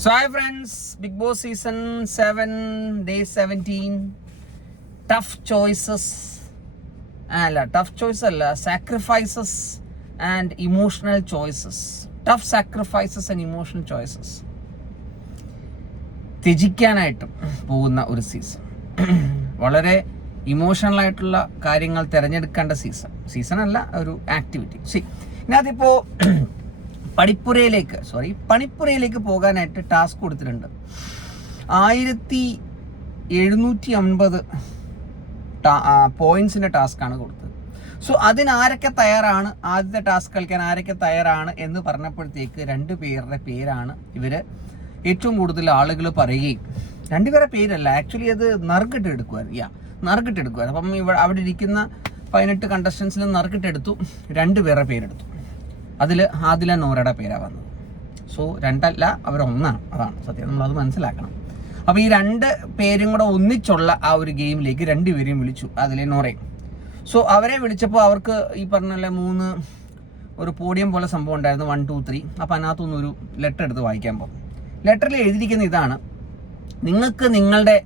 So hi friends Bigg Boss season seven day seventeen tough choices അല്ല tough choice അല്ല. Sacrifices and emotional choices tough sacrifices and emotional choices ത്യജിക്കാനായിട്ടും പോകുന്ന ഒരു season വളരെ emotional ആയിട്ടുള്ള കാര്യങ്ങൾ തിരഞ്ഞെടുക്കേണ്ട season season അല്ല ഒരു ആക്ടിവിറ്റി ശരി ഇതിനകത്തിപ്പോൾ പണിപ്പുരയിലേക്ക് സോറി പണിപ്പുരയിലേക്ക് പോകാനായിട്ട് ടാസ്ക് കൊടുത്തിട്ടുണ്ട്. ആയിരത്തി എഴുന്നൂറ്റി അമ്പത് പോയിന്റ്സിന്റെ ടാസ്ക്കാണ് കൊടുത്തത്. സോ അതിന് ആരൊക്കെ തയ്യാറാണ്? ആദ്യത്തെ ടാസ്ക് കളിക്കാൻ ആരൊക്കെ തയ്യാറാണ് എന്ന് പറഞ്ഞപ്പോഴത്തേക്ക് രണ്ട് പേരുടെ പേരാണ് ഇവർ ഏറ്റവും കൂടുതൽ ആളുകൾ പറയുകയും രണ്ടുപേരുടെ പേരല്ല ആക്ച്വലി അത് നറുക്കിട്ട് എടുക്കുമായിരുന്നു യാ നറുക്കിട്ട് എടുക്കുമായിരുന്നു അപ്പം ഇവിടെ അവിടെ ഇരിക്കുന്ന പതിനെട്ട് കണ്ടസ്റ്റൻസിൽ നറുക്കിട്ടെടുത്തു രണ്ടുപേരുടെ പേരെടുത്തു. അതിൽ ആദില നോറയുടെ പേരാണ് വന്നത്. സോ രണ്ടല്ല അവരൊന്നാണ് അതാണ് സത്യം. നമ്മളത് മനസ്സിലാക്കണം. അപ്പോൾ ഈ രണ്ട് പേരും കൂടെ ഒന്നിച്ചുള്ള ആ ഒരു ഗെയിമിലേക്ക് രണ്ടുപേരെയും വിളിച്ചു അതിലെ നോറയും. സോ അവരെ വിളിച്ചപ്പോൾ അവർക്ക് ഈ പറഞ്ഞ മൂന്ന് ഒരു പോഡിയം പോലെ സംഭവം ഉണ്ടായിരുന്നു വൺ ടു ത്രീ അപ്പോൾ അതിനകത്തുനിന്ന് ഒരു ലെറ്റർ എടുത്ത് വായിക്കാൻ പോകും. ലെറ്ററിൽ എഴുതിയിരിക്കുന്ന ഇതാണ് നിങ്ങൾക്ക് നിങ്ങളുടെ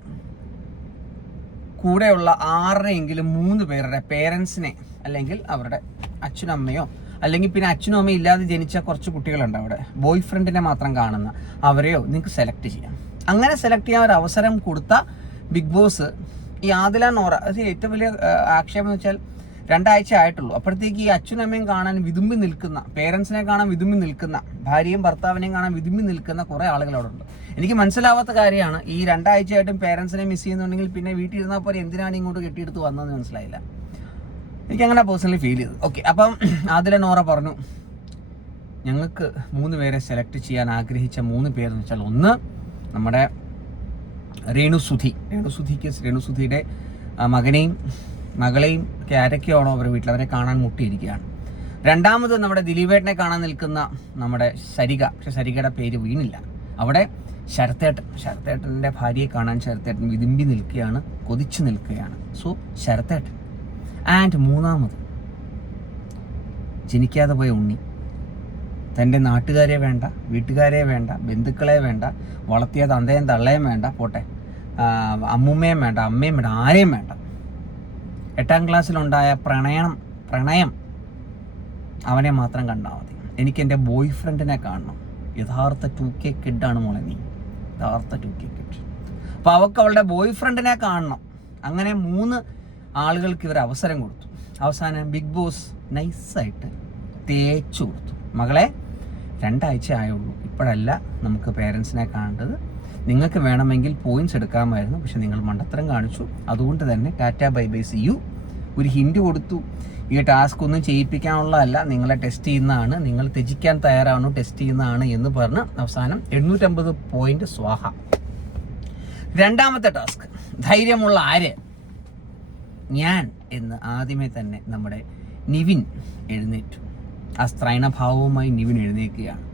കൂടെയുള്ള ആരുടെയെങ്കിലും മൂന്ന് പേരുടെ പേരൻസിനെ അല്ലെങ്കിൽ അവരുടെ അച്ഛനും അമ്മയോ അല്ലെങ്കിൽ പിന്നെ അച്ഛനും അമ്മയും ഇല്ലാതെ ജനിച്ച കുറച്ച് കുട്ടികളുണ്ട് അവിടെ. ബോയ് ഫ്രണ്ടിനെ മാത്രം കാണുന്ന അവരെയോ നിങ്ങൾക്ക് സെലക്ട് ചെയ്യാം. അങ്ങനെ സെലക്ട് ചെയ്യാൻ ഒരു അവസരം കൊടുത്ത ബിഗ് ബോസ് ഈ ആദില നോറ അത് ഏറ്റവും വലിയ ആക്ഷേപം എന്ന് വെച്ചാൽ രണ്ടാഴ്ച ആയിട്ടുള്ളൂ. അപ്പോഴത്തേക്ക് ഈ അച്ഛനും അമ്മയും കാണാൻ വിതുമ്പി നിൽക്കുന്ന പേരൻസിനെ കാണാൻ വിതുമ്പി നിൽക്കുന്ന ഭാര്യയും ഭർത്താവിനെയും കാണാൻ വിതുമ്പി നിൽക്കുന്ന കുറേ ആളുകൾ അവിടെ ഉണ്ട്. എനിക്ക് മനസ്സിലാവാത്ത കാര്യമാണ് ഈ രണ്ടാഴ്ചയായിട്ടും പേരൻസിനെ മിസ് ചെയ്യുന്നുണ്ടെങ്കിൽ പിന്നെ വീട്ടിൽ ഇരുന്നാൽ പോലെ എന്തിനാണ് ഇങ്ങോട്ട് കെട്ടിയെടുത്ത് വന്നതെന്ന് മനസ്സിലായില്ല. എനിക്ക് അങ്ങനെ പേഴ്സണലി ഫീൽ ചെയ്തു. ഓക്കെ അപ്പം ആദില നോറ പറഞ്ഞു ഞങ്ങൾക്ക് മൂന്ന് പേരെ സെലക്ട് ചെയ്യാൻ ആഗ്രഹിച്ച മൂന്ന് പേരെന്ന് വെച്ചാൽ ഒന്ന് നമ്മുടെ രേണുസുധി. രേണുസുധിക്ക് രേണുസുധിയുടെ മകനെയും മകളെയും ഒക്കെ ആരൊക്കെയാണോ അവരുടെ വീട്ടിൽ അവരെ കാണാൻ മുട്ടിയിരിക്കുകയാണ്. രണ്ടാമത് നമ്മുടെ ദിലീപേട്ടനെ കാണാൻ നിൽക്കുന്ന നമ്മുടെ സരിക. പക്ഷെ സരികയുടെ പേര് വീണില്ല. അവിടെ ശരത്തേട്ടൻ. ശരത്തേട്ടന്റെ ഭാര്യയെ കാണാൻ ശരത്തേട്ടൻ വിതുമ്പി നിൽക്കുകയാണ് കൊതിച്ചു നിൽക്കുകയാണ്. സോ ശരത്തേട്ടൻ. ആൻഡ് മൂന്നാമത് ജനിക്കാതെ പോയ ഉണ്ണി. തന്റെ നാട്ടുകാരെ വേണ്ട വീട്ടുകാരെ വേണ്ട ബന്ധുക്കളെ വേണ്ട വളർത്തിയ തന്തയും തള്ളയും വേണ്ട പോട്ടെ. അമ്മൂമ്മയും വേണ്ട അമ്മയും വേണ്ട ആരെയും വേണ്ട. എട്ടാം ക്ലാസ്സിലുണ്ടായ പ്രണയം പ്രണയം അവനെ മാത്രം കണ്ടാൽ മതി. എനിക്ക് എന്റെ ബോയ് ഫ്രണ്ടിനെ കാണണം. യഥാർത്ഥ ടു കെ കിഡാണ് മോളെ നീ. യഥാർത്ഥ ടു കെ കിഡ്. അപ്പോൾ അവൾക്ക് അവളുടെ ബോയ് ഫ്രണ്ടിനെ കാണണം. അങ്ങനെ മൂന്ന് ആളുകൾക്ക് ഇവർ അവസരം കൊടുത്തു. അവസാനം ബിഗ് ബോസ് നൈസായിട്ട് തേച്ചു കൊടുത്തു. മകളെ രണ്ടാഴ്ച ആയുള്ളൂ. ഇപ്പോഴല്ല നമുക്ക് പേരൻസിനെ കാണേണ്ടത്. നിങ്ങൾക്ക് വേണമെങ്കിൽ പോയിന്റ്സ് എടുക്കാമായിരുന്നു. പക്ഷെ നിങ്ങൾ മണ്ടത്തരം കാണിച്ചു. അതുകൊണ്ട് തന്നെ tata bye bye see you ഒരു ഹിൻഡ് കൊടുത്തു. ഈ ടാസ്ക് ഒന്നും ചെയ്യിപ്പിക്കാനുള്ളതല്ല. നിങ്ങളെ ടെസ്റ്റ് ചെയ്യുന്നതാണ്. നിങ്ങൾ ത്യജിക്കാൻ തയ്യാറാണോ. ടെസ്റ്റ് ചെയ്യുന്നതാണ് എന്ന് പറഞ്ഞ് അവസാനം എണ്ണൂറ്റമ്പത് പോയിന്റ് സ്വാഹ. രണ്ടാമത്തെ ടാസ്ക് ധൈര്യമുള്ള ആര്? ഞാൻ എന്ന് ആദ്യമേ തന്നെ നമ്മുടെ നിവിൻ എഴുന്നേറ്റു. ആ സ്ത്രൈണഭാവവുമായി നിവിൻ എഴുന്നേൽക്കുകയാണ്.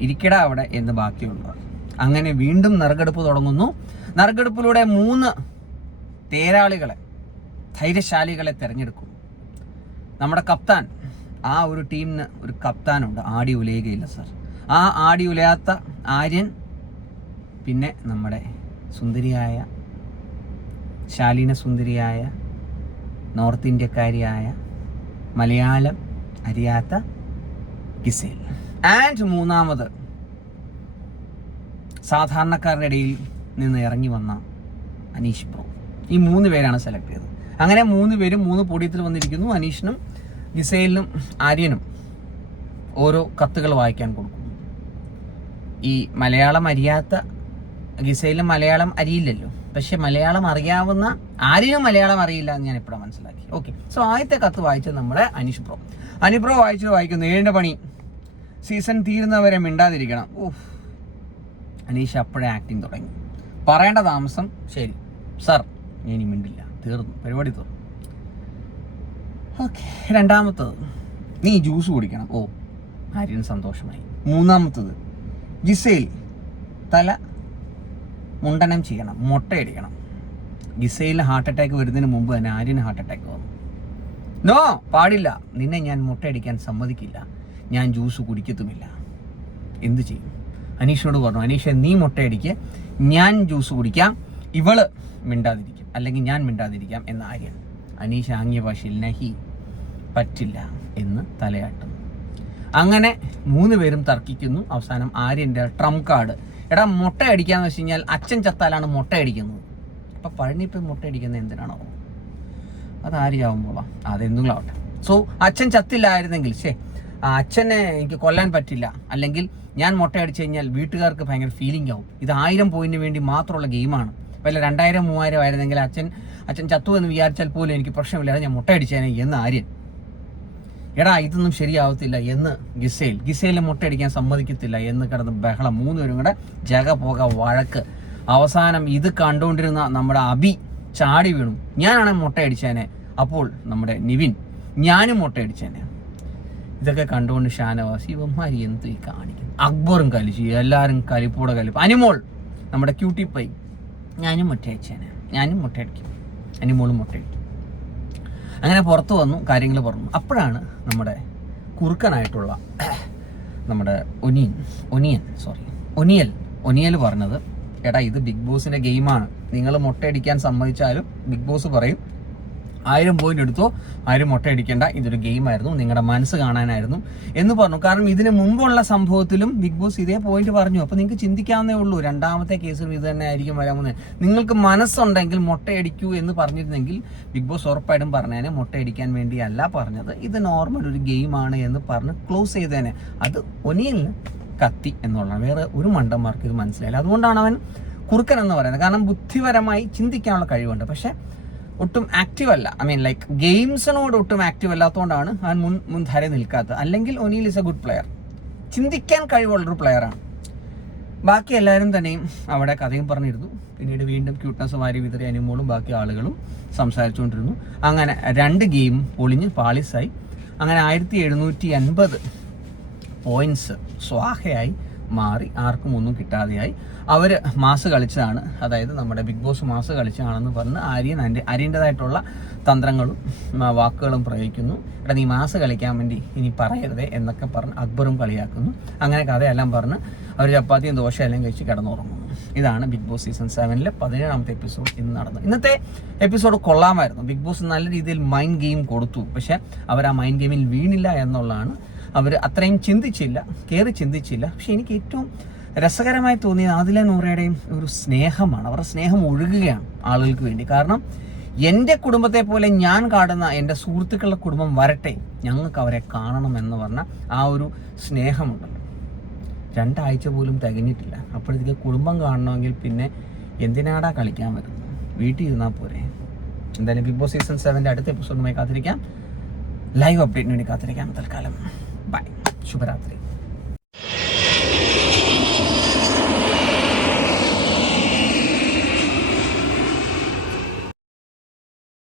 ഇരിക്കട അവിടെ എന്ന് ബാക്കിയുള്ളവർ. അങ്ങനെ വീണ്ടും നറുകെടുപ്പ് തുടങ്ങുന്നു. നറുകെടുപ്പിലൂടെ മൂന്ന് തേരാളികളെ ധൈര്യശാലികളെ തിരഞ്ഞെടുക്കും. നമ്മുടെ കപ്താൻ ആ ഒരു ടീമിന് ഒരു കപ്താനുണ്ട്. ആടി ഉലയുകയില്ല സർ. ആ ആടി ഉലയാത്ത ആര്യൻ പിന്നെ നമ്മുടെ സുന്ദരിയായ ശാലീന സുന്ദരിയായ നോർത്ത് ഇന്ത്യക്കാരിയായ മലയാളം അറിയാത്ത ഗിസേൽ. ആൻഡ് മൂന്നാമത് സാധാരണക്കാരുടെ ഇടയിൽ നിന്ന് ഇറങ്ങി വന്ന അനീഷ് ബ്രോ. ഈ മൂന്ന് പേരാണ് സെലക്ട് ചെയ്തത്. അങ്ങനെ മൂന്ന് പേരും മൂന്ന് പൊടിയത്തിൽ വന്നിരിക്കുന്നു. അനീഷിനും ഗിസേലിനും ആര്യനും ഓരോ കത്തുകൾ വായിക്കാൻ കൊടുക്കും ഈ മലയാളം അറിയാത്ത ഗിസയിലും മലയാളം അറിയില്ലല്ലോ. പക്ഷെ മലയാളം അറിയാവുന്ന ആരെയും മലയാളം അറിയില്ല എന്ന് ഞാൻ എപ്പോഴാണ് മനസ്സിലാക്കി ഓക്കെ സോ ആദ്യത്തെ കത്ത് വായിച്ചത് നമ്മുടെ അനീഷ് പ്രോ അനീഷ് പ്രോ വായിച്ചത് വായിക്കുന്നു. ഏഴിന്റെ പണി. സീസൺ തീരുന്നവരെ മിണ്ടാതിരിക്കണം. ഊഹ് അനീഷ് അപ്പോഴേ ആക്ടിങ് തുടങ്ങി. പറയേണ്ട താമസം ശരി. സർ ഞാൻ ഇനി മിണ്ടില്ല. തീർന്നു. പരിപാടി തീർന്നു. ഓക്കെ രണ്ടാമത്തത്. നീ ജ്യൂസ് കുടിക്കണം. ഓ ആര്യൻ സന്തോഷമായി. മൂന്നാമത്തത്. ജിസേൽ തല മുണ്ടനം ചെയ്യണം മുട്ടയടിക്കണം ഗിസയിൽ ഹാർട്ട് അറ്റാക്ക് വരുന്നതിന് മുമ്പ് തന്നെ ആര്യന് ഹാർട്ട് അറ്റാക്ക് വന്നു. നോ പാടില്ല. നിന്നെ ഞാൻ മുട്ടയടിക്കാൻ സമ്മതിക്കില്ല. ഞാൻ ജ്യൂസ് കുടിക്കത്തുമില്ല. എന്ത് ചെയ്യും? അനീഷിനോട് പറഞ്ഞു അനീഷ നീ മുട്ടയടിക്ക് ഞാൻ ജ്യൂസ് കുടിക്കാം. ഇവൾ മിണ്ടാതിരിക്കും. അല്ലെങ്കിൽ ഞാൻ മിണ്ടാതിരിക്കാം. എന്ന ആര്യൻ അനീഷ ആംഗ്യ ഭാഷയിൽ നഹി പറ്റില്ല എന്ന് തലയാട്ടുന്നു. അങ്ങനെ മൂന്ന് പേരും തർക്കിക്കുന്നു. അവസാനം ആര്യന്റെ ട്രംപ് കാർഡ് എടാ മുട്ട അടിക്കാന്ന് വെച്ച് കഴിഞ്ഞാൽ അച്ഛൻ ചത്താലാണ് മുട്ട അടിക്കുന്നത്. അപ്പൊ പഴനിപ്പം മുട്ട അടിക്കുന്നത് എന്തിനാണോ? അത് ആര്യാവുമ്പോളാ അതെന്തെങ്കിലും ആവട്ടെ സോ അച്ഛൻ ചത്തില്ലായിരുന്നെങ്കിൽ ശേ അച്ഛനെ എനിക്ക് കൊല്ലാൻ പറ്റില്ല. അല്ലെങ്കിൽ ഞാൻ മുട്ട അടിച്ചു കഴിഞ്ഞാൽ വീട്ടുകാർക്ക് ഭയങ്കര ഫീലിംഗ് ആവും. ഇത് ആയിരം പോയിന്റിന് വേണ്ടി മാത്രമുള്ള ഗെയിമാണ് വല്ല രണ്ടായിരം മൂവായിരം ആയിരുന്നെങ്കിൽ അച്ഛൻ അച്ഛൻ ചത്തു എന്ന് വിചാരിച്ചാൽ പോലും എനിക്ക് പ്രശ്നമില്ലാതെ ഞാൻ മുട്ട അടിച്ചേനെ എന്ന് ആര്യൻ. എടാ ഇതൊന്നും ശരിയാവത്തില്ല എന്ന് ഗിസേൽ. ഗിസയിൽ മുട്ടയടിക്കാൻ സമ്മതിക്കത്തില്ല എന്ന് കിടന്ന് ബഹളം. മൂന്നുപേരും കൂടെ ജഗ പോക വഴക്ക്. അവസാനം ഇത് കണ്ടുകൊണ്ടിരുന്ന നമ്മുടെ അബി ചാടി വീണു. ഞാനാണ് മുട്ടയടിച്ചേനെ. അപ്പോൾ നമ്മുടെ നിവിൻ ഞാനും മുട്ടയടിച്ചേനെ. ഇതൊക്കെ കണ്ടുകൊണ്ട് ഷാനവാസ് ഇവന്മാർ എന്ത് ഈ കാണിക്കും അക്ബറും കലിച്ചു എല്ലാവരും കലിപ്പോടെ കലിപ്പ്. അനിമോൾ നമ്മുടെ ക്യൂട്ടി പൈ. ഞാനും മുട്ടയടിച്ചേനെ. ഞാനും മുട്ടയടിക്കും. അനിമോളും മുട്ടയടിക്കും. അങ്ങനെ പുറത്തു വന്നു കാര്യങ്ങൾ പറഞ്ഞു. അപ്പോഴാണ് നമ്മുടെ കുറുക്കനായിട്ടുള്ള നമ്മുടെ onion onion sorry Oneal Oneal പറഞ്ഞത് എടാ ഇത് ബിഗ് ബോസിന്റെ ഗെയിമാണ്. നിങ്ങൾ മുട്ടയടിക്കാൻ സമ്മതിച്ചാലും ബിഗ് ബോസ് പറയും ആയിരം പോയിന്റ് എടുത്തോ? ആരും മുട്ടയടിക്കേണ്ട ഇതൊരു ഗെയിം ആയിരുന്നു. നിങ്ങളുടെ മനസ്സ് കാണാനായിരുന്നു എന്ന് പറഞ്ഞു. കാരണം ഇതിന് മുമ്പുള്ള സംഭവത്തിലും ബിഗ് ബോസ് ഇതേ പോയിന്റ് പറഞ്ഞു. അപ്പോൾ നിങ്ങൾക്ക് ചിന്തിക്കാവുന്നേ ഉള്ളൂ. രണ്ടാമത്തെ കേസിലും ഇത് തന്നെ ആയിരിക്കും വരാൻ പോകുന്നത് നിങ്ങൾക്ക് മനസ്സുണ്ടെങ്കിൽ മുട്ടയടിക്കൂ എന്ന് പറഞ്ഞിരുന്നെങ്കിൽ ബിഗ് ബോസ് ഉറപ്പായിട്ടും പറഞ്ഞേനെ. മുട്ടയടിക്കാൻ വേണ്ടിയല്ല പറഞ്ഞത്. ഇത് നോർമൽ ഒരു ഗെയിമാണ് എന്ന് പറഞ്ഞ് ക്ലോസ് ചെയ്തേനെ. അത് ഒനിയലിന് കത്തി എന്നുള്ളതാണ്. വേറെ ഒരു മണ്ടന്മാർക്ക് ഇത് മനസ്സിലായില്ല. അതുകൊണ്ടാണ് അവൻ കുറുക്കൻ എന്ന് പറയുന്നത്. കാരണം ബുദ്ധിപരമായി ചിന്തിക്കാനുള്ള കഴിവുണ്ട്. പക്ഷെ ഒട്ടും ആക്റ്റീവ് അല്ല. ഐ മീൻ ലൈക്ക് ഗെയിംസിനോട് ഒട്ടും ആക്റ്റീവ് അല്ലാത്തതുകൊണ്ടാണ് അവൻ മുൻ മുൻധാരെ നിൽക്കാത്തത്. അല്ലെങ്കിൽ Oneal is a good player ചിന്തിക്കാൻ കഴിവുള്ളൊരു പ്ലെയറാണ് ബാക്കി എല്ലാവരും തന്നെയും അവിടെ കഥയും പറഞ്ഞിരുന്നു. പിന്നീട് വീണ്ടും ക്യൂട്ട്നസ് വാരി വിതറി അനുമോളും ബാക്കി ആളുകളും സംസാരിച്ചുകൊണ്ടിരുന്നു. അങ്ങനെ രണ്ട് ഗെയിം പൊളിഞ്ഞ് പാളിസായി. അങ്ങനെ ആയിരത്തി എഴുന്നൂറ്റി അൻപത് സ്വാഹയായി. മാറി ആർക്കും ഒന്നും കിട്ടാതെയായി. അവർ മാസ് കളിച്ചതാണ്. അതായത് നമ്മുടെ ബിഗ് ബോസ് മാസ് കളിച്ചതാണെന്ന് പറഞ്ഞ് ആര്യൻ അതിന്റെ ആര്യന്റെതായിട്ടുള്ള തന്ത്രങ്ങളും വാക്കുകളും പ്രയോഗിക്കുന്നു. എടാ നീ മാസ് കളിക്കാൻ വേണ്ടി ഇനി പറയരുതേ എന്നൊക്കെ പറഞ്ഞ് അക്ബറും കളിയാക്കുന്നു. അങ്ങനെ കഥയെല്ലാം പറഞ്ഞ് അവർ ചപ്പാത്തിയും ദോശയെല്ലാം കഴിച്ച് കിടന്നുറങ്ങുന്നു. ഇതാണ് ബിഗ് ബോസ് സീസൺ സെവനിലെ പതിനേഴാമത്തെ എപ്പിസോഡ് ഇന്ന് നടന്നത്. ഇന്നത്തെ എപ്പിസോഡ് കൊള്ളാമായിരുന്നു. ബിഗ് ബോസ് നല്ല രീതിയിൽ മൈൻഡ് ഗെയിം കൊടുത്തു. പക്ഷേ അവർ ആ മൈൻഡ് ഗെയിമിൽ വീണില്ല എന്നുള്ളതാണ് അവർ അത്രയും ചിന്തിച്ചില്ല കയറി ചിന്തിച്ചില്ല. പക്ഷെ എനിക്ക് ഏറ്റവും രസകരമായി തോന്നിയത് ആദില നൂറയുടെയും ഒരു സ്നേഹമാണ്. അവരുടെ സ്നേഹം ഒഴുകുകയാണ് ആളുകൾക്ക് വേണ്ടി. കാരണം എന്റെ കുടുംബത്തെ പോലെ ഞാൻ കാണുന്ന എന്റെ സുഹൃത്തുക്കളുടെ കുടുംബം വരട്ടെ ഞങ്ങൾക്ക് അവരെ കാണണം എന്ന് പറഞ്ഞ ആ ഒരു സ്നേഹമുണ്ടല്ലോ രണ്ടാഴ്ച പോലും തികഞ്ഞിട്ടില്ല. അപ്പോഴത്തേക്ക് കുടുംബം കാണണമെങ്കിൽ പിന്നെ എന്തിനാടാ കളിക്കാൻ വരുന്നത്? വീട്ടിൽ ഇരുന്നാൽ പോരെ. എന്തായാലും ബിഗ് ബോസ് സീസൺ സെവന്റെ അടുത്ത എപ്പിസോഡുമായി കാത്തിരിക്കാം. ലൈവ് അപ്ഡേറ്റിന് വേണ്ടി കാത്തിരിക്കാം. തൽക്കാലം. ബൈ ശുഭരാത്രി.